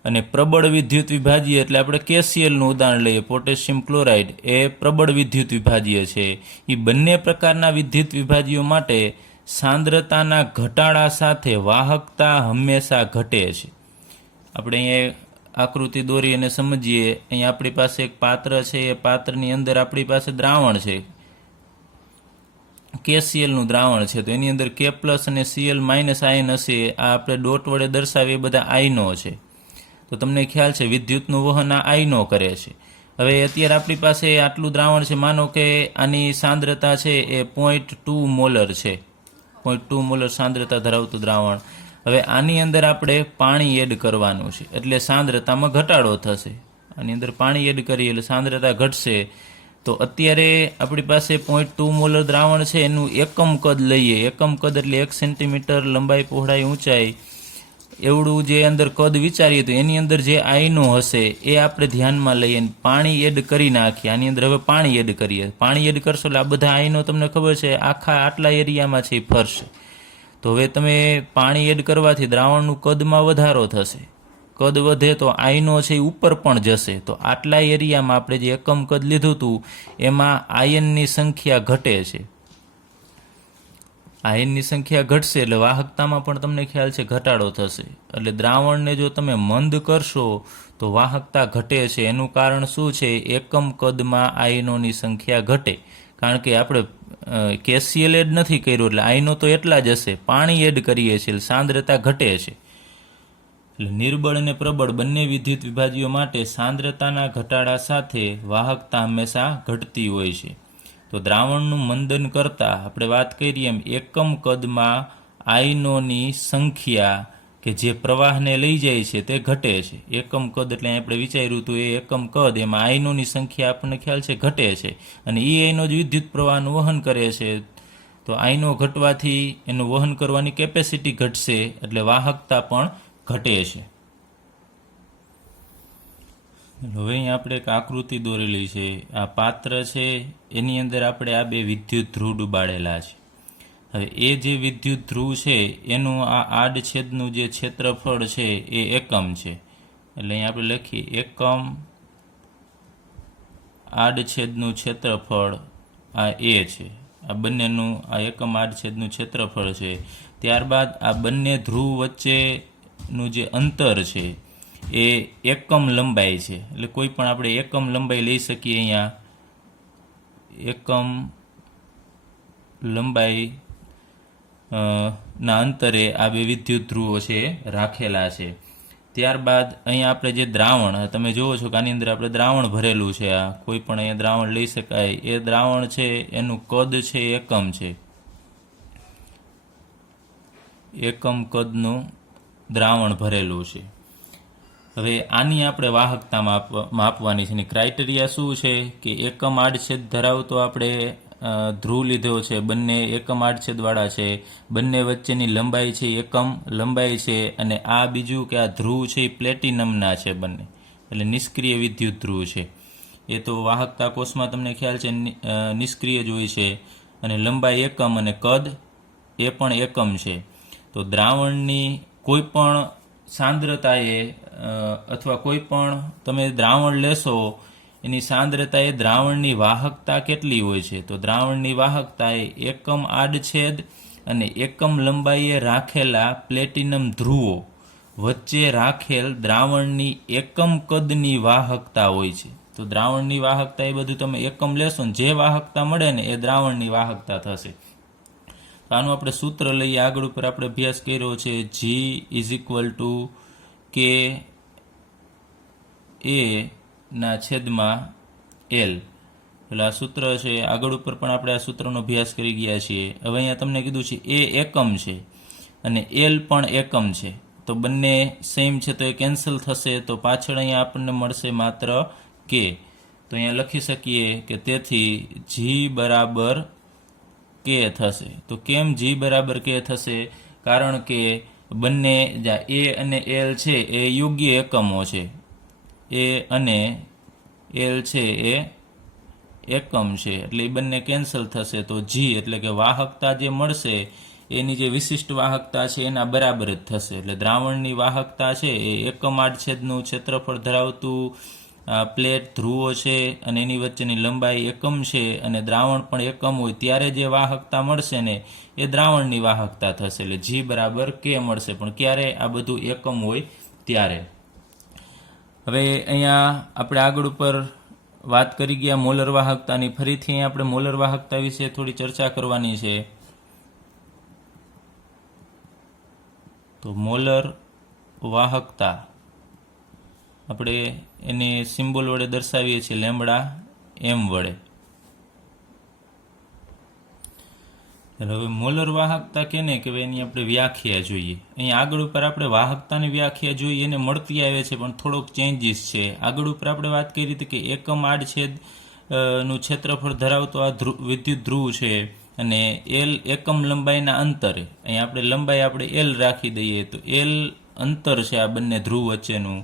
અને પ્રબળ વિદ્યુત વિભાજ્ય એટલે આપણે KClનું ઉદાહરણ લઈએ, પોટેશિયમ ક્લોરાઇડ, એ પ્રબળ વિદ્યુત વિભાજ્ય છે. એ બંને પ્રકારના વિદ્યુત વિભાજ્યો માટે સાંદ્રતાના ઘટાડા સાથે વાહકતા હંમેશા ઘટે છે. આપણે અહીંયા આકૃતિ દોરી અને સમજીએ. અહીંયા આપણી પાસે એક પાત્ર છે, એ પાત્રની અંદર આપણી પાસે દ્રાવણ છે, KClનું દ્રાવણ છે. તો એની અંદર K+ અને Cl- આયન હશે. આ આપણે ડોટ વડે દર્શાવીએ બધા આયનો છે. તો તમને ખ્યાલ છે વિદ્યુતનું વહન આ આયનો કરે છે. હવે અત્યારે આપણી પાસે આટલું દ્રાવણ છે, માનો કે આની સાંદ્રતા છે એ 0.2 મોલર છે, 0.2 મોલર સાંદ્રતા ધરાવતું દ્રાવણ. હવે આની અંદર આપણે પાણી એડ કરવાનું છે એટલે સાંદ્રતામાં ઘટાડો થશે. આની અંદર પાણી એડ કરીએ એટલે સાંદ્રતા ઘટશે. તો અત્યારે આપણી પાસે 0.2 મોલર દ્રાવણ છે, એનું એકમ કદ લઈએ. એકમ કદ એટલે 1 સેન્ટીમીટર લંબાઈ, પહોળાઈ, ઊંચાઈ, એવડું જે અંદર કદ વિચારીએ તો એની અંદર જે આયનો હશે એ આપણે ધ્યાનમાં લઈએ, પાણી એડ કરી નાખીએ. આની અંદર હવે પાણી એડ કરીએ. પાણી એડ કરશો એટલે આ બધા આયનો તમને ખબર છે આખા આટલા એરિયામાં છે એ ફરશે. તો હવે તમે પાણી એડ કરવાથી દ્રાવણનું કદમાં વધારો થશે. કદ વધે તો આયનો છે એ ઉપર પણ જશે. તો આટલા એરિયામાં આપણે જે એકમ કદ લીધું હતું એમાં આયનની સંખ્યા ઘટે છે. આયનની સંખ્યા ઘટશે એટલે વાહકતામાં પણ તમને ખ્યાલ છે ઘટાડો થશે. એટલે દ્રાવણને જો તમે મંદ કરશો તો વાહકતા ઘટે છે. એનું કારણ શું છે? એકમ કદમાં આયનોની સંખ્યા ઘટે. કારણ કે આપણે KCl એડ નથી કર્યું એટલે આયનો તો એટલા જ હશે. પાણી એડ કરીએ છીએ એટલે સાંદ્રતા ઘટે છે. એટલે નિર્બળ અને પ્રબળ બંને વિદ્યુત વિભાજ્યો માટે સાંદ્રતાના ઘટાડા સાથે વાહકતા હંમેશા ઘટતી હોય છે. તો દ્રાવણનું મંદન કરતાં આપણે વાત કરીએ એમ એકમ કદમાં આયનોની સંખ્યા કે જે પ્રવાહને લઈ જાય છે તે ઘટે છે. એકમ કદ એટલે આપણે વિચાર્યું હતું એ એકમ કદ, એમાં આયનોની સંખ્યા આપણને ખ્યાલ છે ઘટે છે, અને એ આયનો જ વિદ્યુત પ્રવાહનું વહન કરે છે. તો આયનો ઘટવાથી એનું વહન કરવાની કેપેસિટી ઘટશે, એટલે વાહકતા પણ ઘટે છે. હવે અહીં આપણે એક આકૃતિ દોરેલી છે. આ પાત્ર છે, એની અંદર આપણે આ બે વિદ્યુત ધ્રુવ ડૂબાડેલા છે. હવે એ જે વિદ્યુત ધ્રુવ છે એનું આ આડછેદનું જે ક્ષેત્રફળ છે એ એકમ છે. એટલે અહીં આપણે લખીએ એકમ આડછેદનું ક્ષેત્રફળ આ એ છે. આ બંનેનું આ એકમ આડછેદનું ક્ષેત્રફળ છે. ત્યારબાદ આ બંને ધ્રુવ વચ્ચેનું જે અંતર છે એ એકમ લંબાઈ છે. એટલે કોઈ પણ આપણે એકમ લંબાઈ લઈ શકીએ. અહીંયા એકમ લંબાઈ ના અંતરે આ બે વિદ્યુત ધ્રુવો છે રાખેલા છે. ત્યારબાદ અહીંયા આપણે જે દ્રાવણ તમે જુઓ છો કે આની અંદર આપણે દ્રાવણ ભરેલું છે. આ કોઈ પણ અહીંયા દ્રાવણ લઈ શકાય. એ દ્રાવણ છે એનું કદ છે એકમ છે. એકમ કદનું દ્રાવણ ભરેલું છે. હવે આની આપણે વાહકતા માપવાની છે. ક્રાઇટેરિયા શું છે કે એકમ આડછેદ ધરાવતો આપણે ધ્રુવ લીધો છે, બંને એકમ આડછેદવાળા છે, બંને વચ્ચેની લંબાઈ છે એકમ લંબાઈ છે, અને આ બીજું કે આ ધ્રુવ છે એ પ્લેટિનમના છે બંને, એટલે નિષ્ક્રિય વિદ્યુત ધ્રુવ છે. એ તો વાહકતા કોષમાં તમને ખ્યાલ છે નિષ્ક્રિય જ હોય છે, અને લંબાઈ એકમ અને કદ એ પણ એકમ છે. તો દ્રાવણની કોઈ પણ સાંદ્રતાએ અથવા કોઈ પણ તમે દ્રાવણ લેશો એની સાંદ્રતા એ દ્રાવણની વાહકતા કેટલી હોય છે? તો દ્રાવણની વાહકતા એ એકમ આડછેદ અને એકમ લંબાઈએ રાખેલા પ્લેટિનમ ધ્રુવો વચ્ચે રાખેલ દ્રાવણની એકમ કદની વાહકતા હોય છે. તો દ્રાવણની વાહકતા એ બધું તમે એકમ લેશો ને જે વાહકતા મળે ને એ દ્રાવણની વાહકતા થશે. આનું આપણે સૂત્ર લઈએ. આગળ ઉપર આપણે અભ્યાસ કર્યો છે G = K A ના છેદમાં L. એટલે આ સૂત્ર છે. આગળ ઉપર પણ આપણે આ સૂત્રનો અભ્યાસ કરી ગયા છીએ. હવે અહીંયા તમને કીધું છે એ એકમ છે અને L પણ એકમ છે, તો બંને સેમ છે તો એ કેન્સલ થશે. તો પાછળ અહીંયા આપણને મળશે માત્ર K. તો અહીંયા લખી શકીએ કે તેથી G બરાબર K થશે. તો કેમ G બરાબર K થશે? કારણ કે બંને A અને L છે એ યોગ્ય એકમો છે. A અને L છે એ એકમ છે, એટલે એ બંને કેન્સલ થશે. તો G એટલે કે વાહકતા જે મળશે એની જે વિશિષ્ટ વાહકતા છે એના બરાબર જ થશે. એટલે દ્રાવણની વાહકતા છે એ એકમ આડછેદનું ક્ષેત્રફળ ધરાવતું પ્લેટ ધ્રુવો છે અને એની વચ્ચેની લંબાઈ એકમ છે અને દ્રાવણ પણ એકમ હોય ત્યારે જે વાહકતા મળશે ને એ દ્રાવણની વાહકતા થશે. એટલે G બરાબર K મળશે. પણ ક્યારે? આ બધું એકમ હોય ત્યારે. હવે અહીંયા આપણે આગળ ઉપર વાત કરી ગયા મોલર વાહકતાની. ફરીથી અહીંયા આપણે મોલર વાહકતા વિશે થોડી ચર્ચા કરવાની છે. તો મોલર વાહકતા આપણે એને સિમ્બોલ વડે દર્શાવીએ છીએ λm વડે. હવે મોલર વાહકતા કેને કહેવાય એની આપણે વ્યાખ્યા જોઈએ. અહીં આગળ ઉપર આપણે વાહકતાની વ્યાખ્યા જોઈએ એને મળતી આવે છે, પણ થોડોક ચેન્જીસ છે. આગળ ઉપર આપણે વાત કરી હતી કે એકમ આડછેદ નું ક્ષેત્રફળ ધરાવતો આ વિદ્યુત ધ્રુવ છે અને L એકમ લંબાઈના અંતરે, અહીં આપણે લંબાઈ આપણે L રાખી દઈએ તો L અંતર છે આ બંને ધ્રુવ વચ્ચેનું,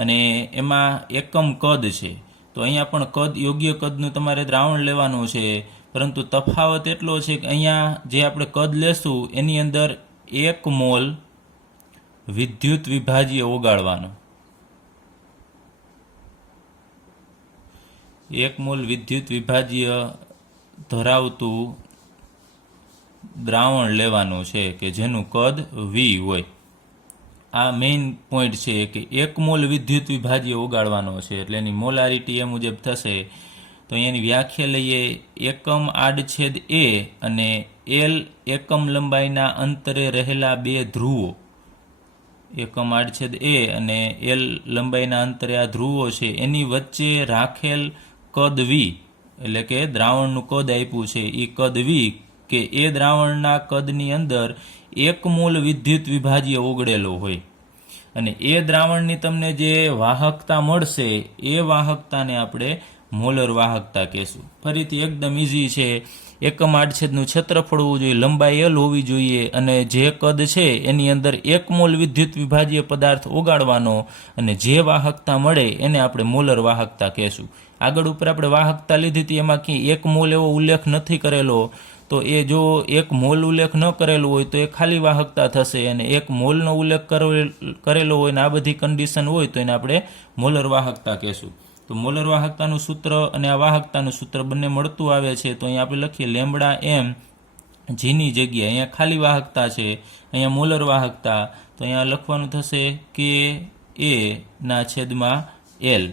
અને એમાં એકમ કદ છે. તો અહીંયા પણ કદ યોગ્ય કદનું તમારે દ્રાવણ લેવાનું છે, પરંતુ તફાવત એટલો છે કે અહીંયા જે આપણે કદ લેશું એની અંદર 1 મોલ વિદ્યુત વિભાજ્ય ઓગાળવાનો. 1 મોલ વિદ્યુત વિભાજ્ય ધરાવતું દ્રાવણ લેવાનું છે કે જેનું કદ V હોય. આ મેઇન પોઈન્ટ છે કે 1 મોલ વિદ્યુત વિભાજ્ય ઓગાળવાનો છે, એટલે એની મોલારિટી એ મુજબ થશે. તો અહીંયાની વ્યાખ્યા લઈએ. એકમ આડછેદ A અને L એકમ લંબાઈના અંતરે રહેલા બે ધ્રુવો, એકમ આડછેદ A અને L લંબાઈના અંતરે આ ધ્રુવો છે એની વચ્ચે રાખેલ કદ V, એટલે કે દ્રાવણનું કદ આપ્યું છે એ કદ V, કે એ દ્રાવણના કદની અંદર 1 મોલ વિદ્યુત વિભાજ્ય ઓગળેલો હોય અને એ દ્રાવણની તમને જે વાહકતા મળશે એ વાહકતાને આપણે મોલર વાહકતા કહેશું. ફરીથી એકદમ ઇઝી છે. એકમ આડછેદનું ક્ષેત્રફળ હોવું જોઈએ, લંબાઈ L હોવી જોઈએ અને જે કદ છે એની અંદર 1 મોલ વિદ્યુત વિભાજ્ય પદાર્થ ઓગાળવાનો અને જે વાહકતા મળે એને આપણે મોલર વાહકતા કહેશું. આગળ ઉપર આપણે વાહકતા લીધી હતી એમાં ક્યાંય 1 મોલ એવો ઉલ્લેખ નથી કરેલો, તો એ જો 1 મોલ ઉલ્લેખ ન કરેલો હોય તો એ ખાલી વાહકતા થશે અને 1 મોલનો ઉલ્લેખ કરેલો હોય ને આ બધી કન્ડિશન હોય તો એને આપણે મોલર વાહકતા કહેશું. તો મોલર વાહકતાનું સૂત્ર અને આ વાહકતાનું સૂત્ર બંને મળતું આવે છે. તો અહીંયા આપણે લખીએ લેમ્બડા એમ જીની જગ્યાએ અહીંયા ખાલી વાહકતા છે, અહીંયા મોલર વાહકતા, તો અહીંયા લખવાનું થશે કે એ ના છેદમાં એલ.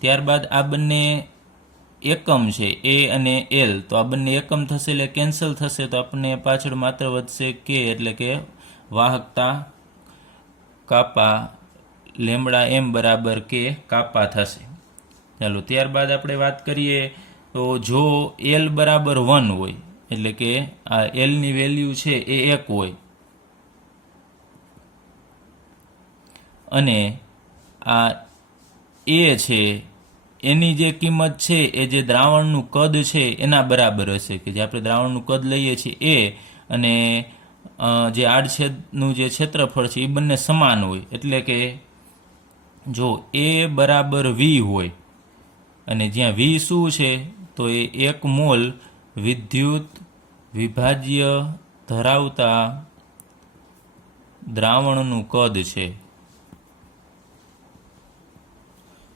ત્યારબાદ આ બંને એકમ છે એ અને એલ, તો આ બંને એકમ થશે એટલે કેન્સલ થશે, તો આપણને પાછળ માત્ર વધશે કે, એટલે કે વાહકતા કાપા લેમ્બડા એમ બરાબર કે કાપા થશે. ચાલો ત્યારબાદ આપણે વાત કરીએ તો જો એલ બરાબર 1 હોય એટલે કે આ એલની વેલ્યુ છે એ 1 હોય અને આ એ છે એની જે કિંમત છે એ જે દ્રાવણનું કદ છે એના બરાબર હશે, કે જે આપણે દ્રાવણનું કદ લઈએ છીએ એ અને જે આડછેદનું જે ક્ષેત્રફળ છે એ બંને સમાન હોય. એટલે કે જો એ બરાબર વી હોય અને જ્યાં વી શું છે તો એ 1 મોલ વિદ્યુત વિભાજ્ય ધરાવતા દ્રાવણનું કદ છે.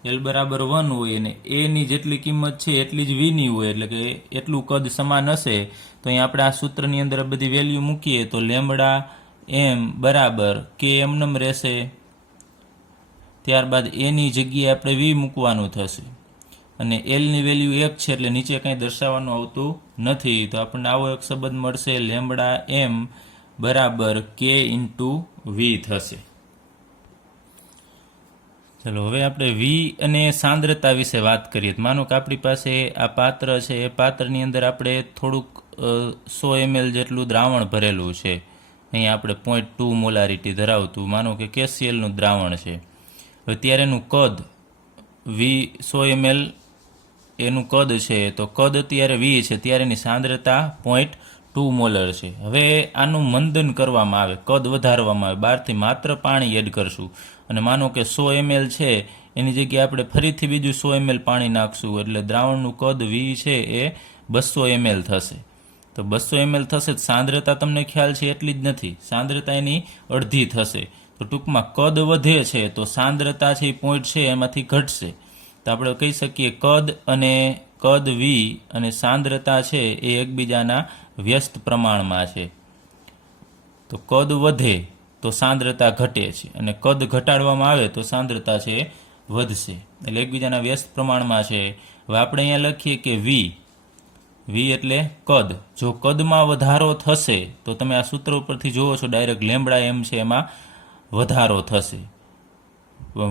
એલ બરાબર 1 હોય અને એની જેટલી કિંમત છે એટલી જ વીની હોય, એટલે કે એટલું કદ સમાન હશે. તો અહીં આપણે આ સૂત્રની અંદર બધી વેલ્યુ મૂકીએ તો લેમ્બડા એમ બરાબર કે એમનેમ રહેશે. ત્યારબાદ એની જગ્યાએ આપણે વી મૂકવાનું થશે અને એલની વેલ્યુ 1 છે એટલે નીચે કંઈ દર્શાવવાનું આવતું નથી. તો આપણને આવો એક સંબંધ મળશે, લેમ્બડા એમ બરાબર કે ઇન્ટુ વી થશે. ચલો હવે આપણે વી અને સાંદ્રતા વિશે વાત કરીએ. માનો કે આપણી પાસે આ પાત્ર છે, એ પાત્રની અંદર આપણે થોડુંક 100 ml જેટલું દ્રાવણ ભરેલું છે. અહીંયા આપણે 0.2 મોલારિટી ધરાવતું માનો કે કેસીએલનું દ્રાવણ છે. હવે ત્યારે એનું કદ વી 100 ml એનું કદ છે, તો કદ અત્યારે વી છે, ત્યારે એની સાંદ્રતા 0.2 મોલર છે. હવે આનું મંદન કરવામાં આવે, કદ વધારવામાં આવે, બહારથી માત્ર પાણી એડ કરશું અને માનો કે 100 ml છે એની જગ્યાએ આપણે ફરીથી બીજું 100 ml પાણી નાખશું એટલે દ્રાવણનું કદ વી છે એ 200 ml થશે. તો 200 ml થશે, સાંદ્રતા તમને ખ્યાલ છે એટલી જ નથી, સાંદ્રતા એની અડધી થશે. તો ટૂંકમાં કદ વધે છે તો સાંદ્રતા છે એ પોઈન્ટ છે એમાંથી ઘટશે. તો આપણે કહી શકીએ કદ વી અને સાંદ્રતા છે એ એકબીજાના વ્યસ્ત પ્રમાણમાં છે. તો કદ વધે તો સાંદ્રતા ઘટે છે અને કદ ઘટાડવામાં આવે તો સાંદ્રતા છે વધશે, એટલે એકબીજાના વ્યસ્ત પ્રમાણમાં છે. હવે આપણે અહીંયા લખીએ કે વી એટલે કદ. જો કદમાં વધારો થશે તો તમે આ સૂત્ર ઉપરથી જુઓ છો ડાયરેક્ટ લેમ્બડા એમ છે એમાં વધારો થશે.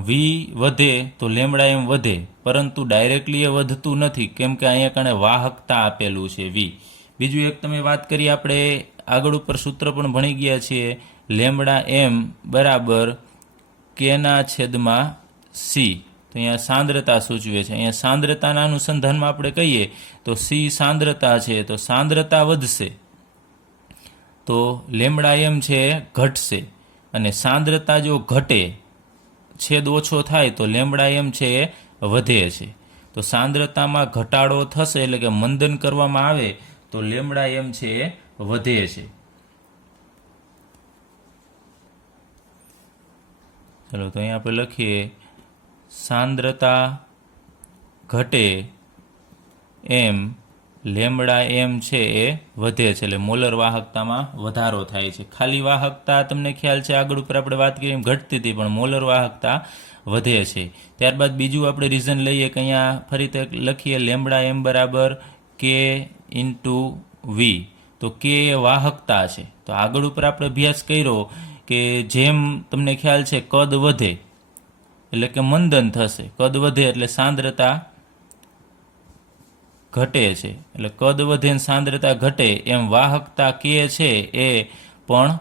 વી વધે તો લેમ્બડા એમ વધે, પરંતુ ડાયરેક્ટલી એ વધતું નથી કેમ કે અહીંયા કણે વાહકતા આપેલું છે વી. બીજું એક તમે વાત કરીએ, આપણે આગળ ઉપર સૂત્ર પણ ભણી ગયા છીએ, લેમ્બડા એમ બરાબર કેના છેદમાં સી. તો અહીંયા સાંદ્રતા સૂચવે છે. અહીંયા સાંદ્રતાના અનુસંધાનમાં આપણે કહીએ તો સી સાંદ્રતા છે, તો સાંદ્રતા વધશે તો લેમ્બડા એમ છે ઘટશે અને સાંદ્રતા જો ઘટે, છેદ ઓછો થાય તો લેમ્બડા એમ છે એ વધે છે. તો સાંદ્રતામાં ઘટાડો થશે એટલે કે મંદન કરવામાં આવે તો લેમ્બડા એમ છે એ વધે છે. ચલો તો અહીંયા આપણે લખીએ સાંદ્રતા ઘટે એમ લેમ્બડા એમ છે એ વધે છે, એટલે મોલર વાહકતામાં વધારો થાય છે. ખાલી વાહકતા તમને ખ્યાલ છે આગળ ઉપર આપણે વાત કરીએ એમ ઘટતી હતી, પણ મોલર વાહકતા વધે છે. ત્યારબાદ બીજું આપણે રીઝન લઈએ કે અહીંયા ફરીથી લખીએ લેમ્બડા એમ બરાબર કે ઇન્ટુ વી. તો કે એ વાહકતા છે. તો આગળ ઉપર આપણે અભ્યાસ કર્યો કે જેમ તમને ખ્યાલ છે કદ વધે એટલે કે મંદન થશે, કદ વધે એટલે સાંદ્રતા ઘટે છે, એટલે કદ વધે ને સાંદ્રતા ઘટે એમ વાહકતા કે છે એ પણ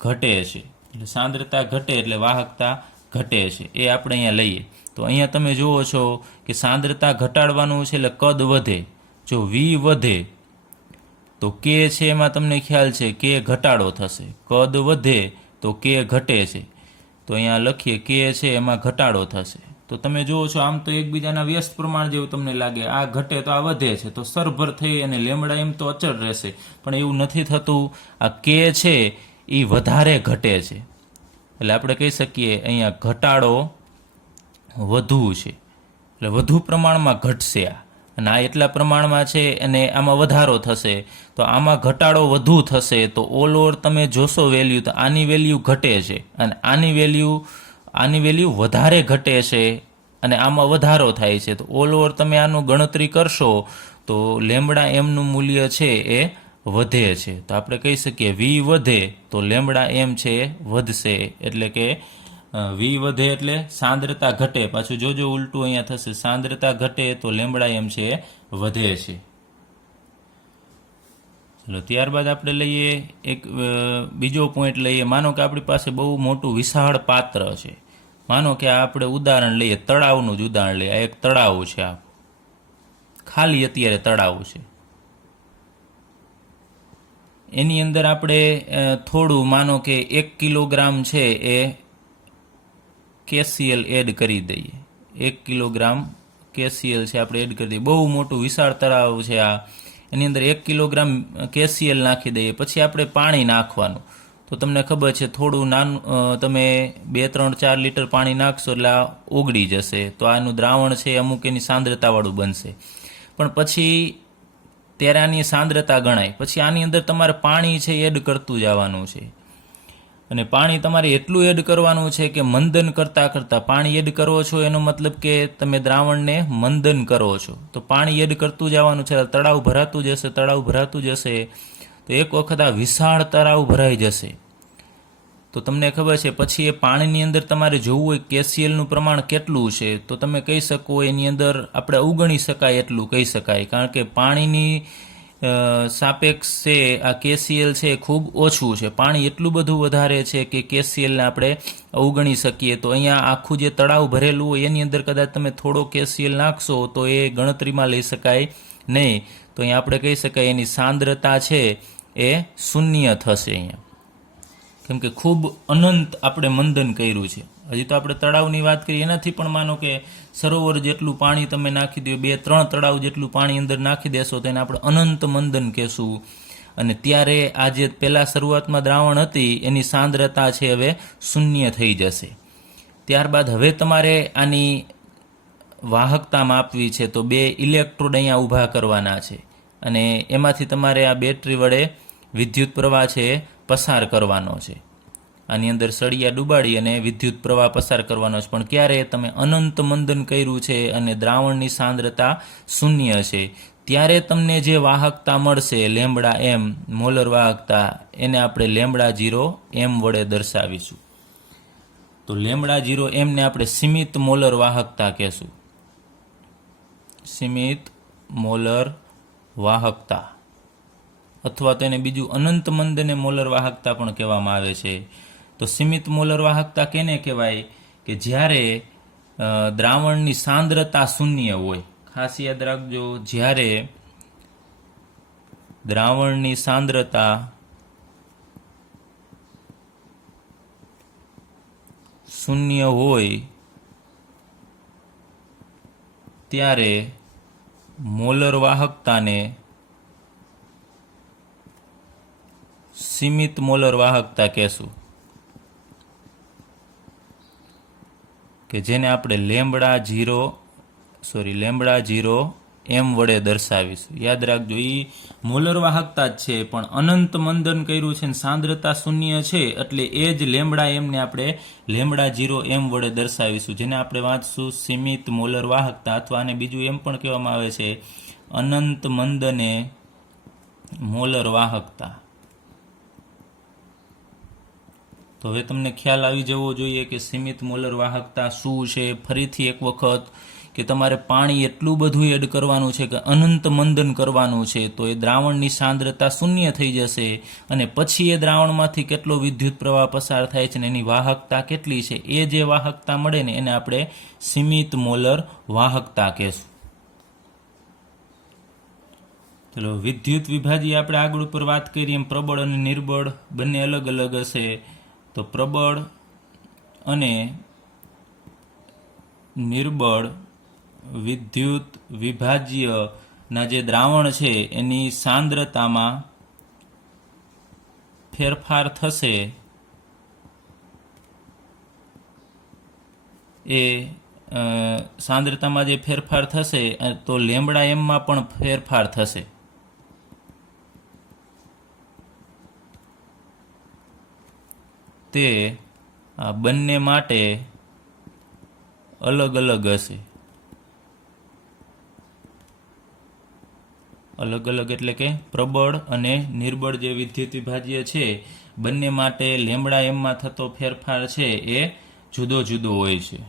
ઘટે છે, એટલે સાંદ્રતા ઘટે એટલે વાહકતા ઘટે છે, એ આપણે અહીંયા લઈએ. તો અહીંયા તમે જુઓ છો કે સાંદ્રતા ઘટાડવાનું છે એટલે કદ વધે. જો વી વધે તો કે છે એમાં તમને ખ્યાલ છે કે ઘટાડો થશે, કદ વધે તો કે ઘટે છે. તો અહીંયા લખીએ કે છે એમાં ઘટાડો થશે. તો તમે જુઓ છો આમ તો એકબીજાના વ્યસ્ત પ્રમાણ જેવું તમને લાગે, આ ઘટે તો આ વધે છે, તો સરભર થઈ અને લેમડા એમ તો અચળ રહેશે, પણ એવું નથી થતું. આ કે છે એ વધારે ઘટે છે, એટલે આપણે કહી શકીએ અહીંયા ઘટાડો વધુ છે, એટલે વધુ પ્રમાણમાં ઘટશે આ, અને આ એટલા પ્રમાણમાં છે અને આમાં વધારો થશે, તો આમાં ઘટાડો વધુ થશે. તો ઓલ ઓવર તમે જોશો વેલ્યુ, તો આની વેલ્યુ ઘટે છે અને આની વેલ્યુ વધારે ઘટે છે અને આમાં વધારો થાય છે. તો ઓલ ઓવર તમે આનું ગણતરી કરશો તો લેમડા એમનું મૂલ્ય છે એ વધે છે. તો આપણે કહી શકીએ વી વધે તો લેમડા એમ છે એ વધશે, એટલે કે વી વધે એટલે સાંદ્રતા ઘટે. પાછું જોજો ઉલટું અહીંયા થશે, સાંદ્રતા ઘટે તો લેમડા એમ છે એ વધે છે. ચલો ત્યારબાદ આપણે લઈએ એક બીજો પોઈન્ટ લઈએ. માનો કે આપણી પાસે બહુ મોટું વિશાળ પાત્ર છે. માનો કે આપણે ઉદાહરણ લઈએ, તળાવનું જ ઉદાહરણ લઈએ. આ એક તળાવ છે, આ ખાલી અત્યારે તળાવ છે. એની અંદર આપણે થોડું માનો કે 1 કિલોગ્રામ છે એ KCl એડ કરી દઈએ. 1 કિલોગ્રામ KCl છે આપણે એડ કરી દઈએ. બહુ મોટું વિશાળ તળાવ છે આ, એની અંદર 1 કિલોગ્રામ KCl નાખી દઈએ. પછી આપણે પાણી નાખવાનું. તો તમને ખબર છે થોડું નાનું, તમે 2, 3, 4 લીટર પાણી નાખશો એટલે આ ઓગળી જશે. તો આનું દ્રાવણ છે અમુક એની સાંદ્રતાવાળું બનશે. પણ પછી ત્યારે આની સાંદ્રતા ગણાય. પછી આની અંદર તમારે પાણી છે એડ કરતું જવાનું છે, અને પાણી તમારે એટલું એડ કરવાનું છે કે મંદન કરતાં કરતાં પાણી એડ કરો છો, એનો મતલબ કે તમે દ્રાવણને મંદન કરો છો. તો પાણી એડ કરતું જવાનું છે, તળાવ ભરાતું જશે, તળાવ ભરાતું જશે. તો એક વખત આ વિશાળ તળાવ ભરાઈ જશે. તો તમને ખબર છે પછી એ પાણીની અંદર તમારે જોવું હોય KClનું પ્રમાણ કેટલું છે, તો તમે કહી શકો એની અંદર આપણે અવગણી શકાય એટલું કહી શકાય, કારણ કે પાણીની સાપેક્ષ છે આ KCl છે ખૂબ ઓછું છે. પાણી એટલું બધું વધારે છે કે KClને આપણે અવગણી શકીએ. તો અહીંયા આખું જે તળાવ ભરેલું હોય એની અંદર કદાચ તમે થોડો KCl નાખશો તો એ ગણતરીમાં લઈ શકાય નહીં. તો અહીંયા આપણે કહી શકાય એની સાંદ્રતા છે એ શૂન્ય થશે અહીંયા, કેમ કે ખૂબ અનંત આપણે મંદન કર્યું છે. હજી તો આપણે તળાવની વાત કરીએ, એનાથી પણ માનો કે સરોવર જેટલું પાણી તમે નાખી દો, 2-3 તળાવ જેટલું પાણી અંદર નાખી દેશો તો એને આપણે અનંત મંદન કહેશું. અને ત્યારે આ જે પહેલાં શરૂઆતમાં દ્રાવણ હતી એની સાંદ્રતા છે હવે શૂન્ય થઈ જશે. ત્યારબાદ હવે તમારે આની વાહકતા માપવી છે, તો 2 ઇલેક્ટ્રોડ અહીંયા ઊભા કરવાના છે, અને એમાંથી તમારે આ બેટરી વડે વિદ્યુત પ્રવાહ છે પસાર કરવાનો છે. આની અંદર સળિયા ડૂબાડી અને વિદ્યુત પ્રવાહ પસાર કરવાનો છે. પણ ક્યારે તમે અનંત મંદન કર્યું છે અને દ્રાવણની સાંદ્રતા શૂન્ય છે, ત્યારે તમને જે વાહકતા મળશે લેમ્બડા એમ, મોલર વાહકતા, એને આપણે લેમ્બડા 0 એમ વડે દર્શાવીશું. તો લેમ્બડા 0 એમને આપણે સીમિત મોલર વાહકતા કહેશું. સીમિત મોલર વાહકતા, અથવા તેને બીજું અનંત મંદને મોલર વાહકતા પણ કહેવામાં આવે છે. તો સીમિત મોલર વાહકતા કેને કહેવાય કે જ્યારે દ્રાવણની સાંદ્રતા શૂન્ય હોય. ખાસ યાદ રાખજો, જ્યારે દ્રાવણની સાંદ્રતા શૂન્ય હોય ત્યારે મોલર વાહકતાને સીમિત મોલર વાહકતા કહેશું, કે જેને આપણે લેમ્બડા 0 એમ વડે દર્શાવીશું. યાદ રાખજો, એ મોલર વાહકતા જ છે, પણ અનંત મંદન કર્યું છે ને સાંદ્રતા શૂન્ય છે, એટલે એ જ લેમ્બડા એમને આપણે લેમ્બડા 0 એમ વડે દર્શાવીશું, જેને આપણે વાંચશું સીમિત મોલર વાહકતા, અથવા આને બીજું એમ પણ કહેવામાં આવે છે અનંત મંદને મોલર વાહકતા. તો હવે તમને ખ્યાલ આવી જવો જોઈએ કે સીમિત મોલર વાહકતા શું છે. ફરીથી એક વખત કે તમારે પાણી એટલું બધું એડ કરવાનું છે કે અનંત મંદન કરવાનું છે, તો એ દ્રાવણની સાંદ્રતા શૂન્ય થઈ જશે અને પછી એ દ્રાવણમાંથી કેટલો વિદ્યુત પ્રવાહ પસાર થાય છે ને એની વાહકતા કેટલી છે, એ જે વાહકતા મળે ને એને આપણે સીમિત મોલર વાહકતા કહેશું. ચલો, વિદ્યુત વિભાજીય આપણે આગળ ઉપર વાત કરીએ એમ પ્રબળ અને નિર્બળ બંને અલગ અલગ હશે. તો પ્રબળ અને નિર્બળ વિદ્યુત વિભાજ્યના જે દ્રાવણ છે એની સાંદ્રતામાં ફેરફાર થશે એ સાંદ્રતામાં જે ફેરફાર થશે તો લેમ્બડા એમમાં પણ ફેરફાર થશે. તે આ બંને માટે અલગ અલગ હશે. અલગ અલગ એટલે કે પ્રબળ અને નિર્બળ જે વિદ્યુત વિભાજ્ય છે બંને માટે લેમ્બડા એમમાં થતો ફેરફાર છે એ જુદો જુદો હોય છે.